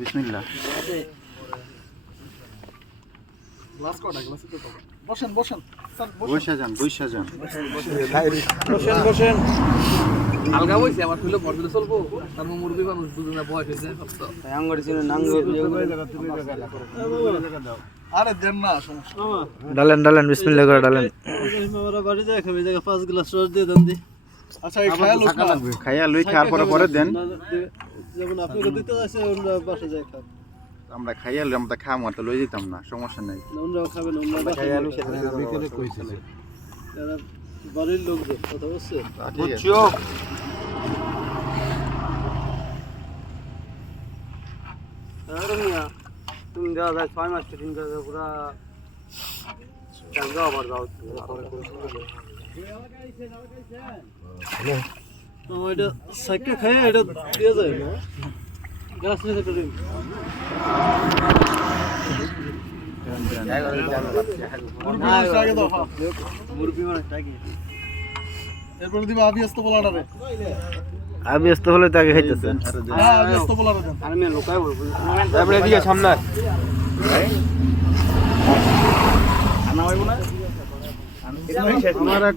বিসমিল্লাহ। আলগা বইছে আমার তুইলে ঘর দিলে চলবো তার মুরগি মানুষ দুজনে বয়স হয়েছে আরে দেন না সমস্যা ডালেন বিসমিল্লাহ করে ডালেন। বাড়ি যায় খাবে জায়গা 5 গ্লাস রস দিয়ে দেন দি। আচ্ছা এই খায়া লোক না খাইয়া লই খাওয়ার পরে দেন। যেমন আপনাকে দিতে আছে আমরা বাসা যায় খাব। আমরা খাইয়া লই আমরা খামো তো লই দিতাম না, সমস্যা নাই। ওনারাও খাবেন, ওনারা খাইয়া লই সেটা বিকেলে কইছিল। যারা বাড়ির লোক যে কথা বলছে বুঝছো? আরে মিয়া তুমি যা যা 6 মাস তিন কাজ পুরা চাঙ্গা আবার দাও। তো এটা সাইকে খায় এটা দিয়ে যায় না গ্যাস নিতে পারি। মুরগি মানে টাকি এরপর দিবা আবিয়াস্ত বলাটা রে আমি ব্যস্ত হলে তাকে খাইতেছে। হ্যাঁ আবিয়াস্ত বলাটা দেন। আর আমি লোকাই বলবো তারপরে এদিকে সামনে আনা হইব না? আমার 1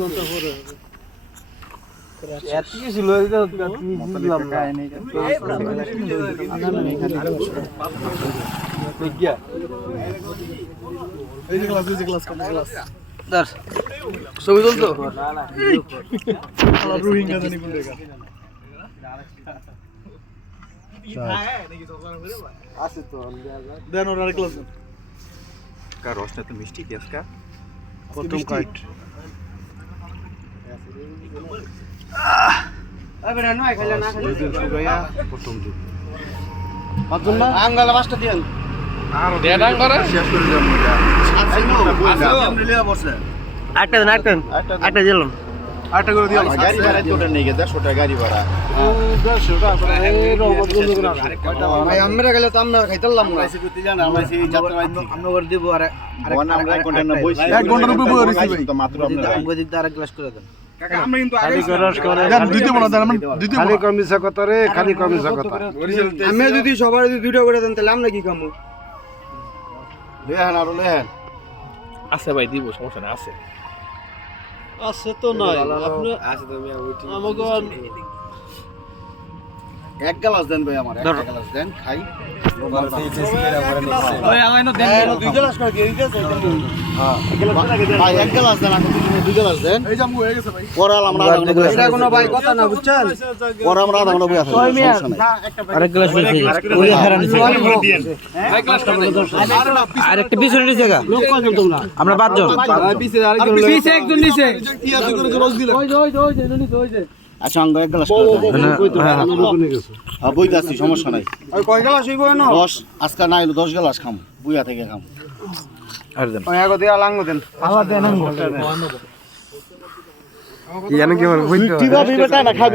ঘন্টা পরে এত কিছু ছিল এটা তুমি বুঝলাম না। এই যে গ্লাস কত গ্লাস দাস ছবি তুলতো রোহিঙ্গা জানি কোন জায়গা আছে তো দেন ওর আরেক গ্লাস দেন। কার রসটা তো মিষ্টি কি আজকে? প্রথম কাট আরে না খাইলে না খাইলে সুগাইয়া প্রথম দিন। পাঁচজন না আঙ্গালা পাঁচটা দিন আর দেন করে শেষ করে দাও মুজা। একটা দিলাম আরেকটা করে দিও গাড়ি ভাড়া তোটা নেই গেছে 100 টাকা গাড়ি ভাড়া। ভাই আমরা গেলে তো আমরা খাইতাম না আমরা আমরা এক ঘন্টা না বইছি। এক ঘন্টার উপরে বই রইছি ভাই। তো মাত্র আমরা আরেক গ্লাস করে দেন। কাকা আমরা কিন্তু আগে দেন দিতে বলা দেন আমরা দিতে বলা কমিছা কথা রে খালি কমিছা কথা। আমি যদি সবার যদি দুইটা করে দেন তাহলে আমরা কি খামু? লেহান আর লেহান আছে ভাই দিব সমস্যা না আছে আছে তো নাই আপনি আছে তো মিয়া ওইটি আমাকে এক গ্লাস দেন ভাই আমার এক গ্লাস দেন খাই। ওই আগাইনো দেন দুই গ্লাস করে দিয়ে দিতেছে হ্যাঁ ভাই এক গ্লাস দেন আপনি দুই গ্লাস দেন। এই জামু হয়ে গেছে ভাই পরে আমরা আধা ঘন্টা এটা কোনো ভাই কথা না বুঝছেন? পরে আমরা আধা ঘন্টা বই আছে সমস্যা নাই। আরেক গ্লাস হইছে ওই হারান ভাই গ্লাসটা আরেকটা পিছনে নিচে গা লোক কয়জন তোমরা? আমরা পাঁচজন। পিছে আরেকজন পিছে একজন নিচে ইয়া তুই করে রস দিলে ওই যে আচ্ছা আঙ্গ এক গ্লাস করে দেন। হ্যাঁ বই যাচ্ছি সমস্যা নাই। ওই কয় গ্লাস হইব না? 10 আজকে না হইলো 10 গ্লাস খাম বুয়া থেকে খাম। আর দেন ওই আগো দিয়া লাঙ্গ দেন কি জানো কি বল কিভাবে বেটা না খাবি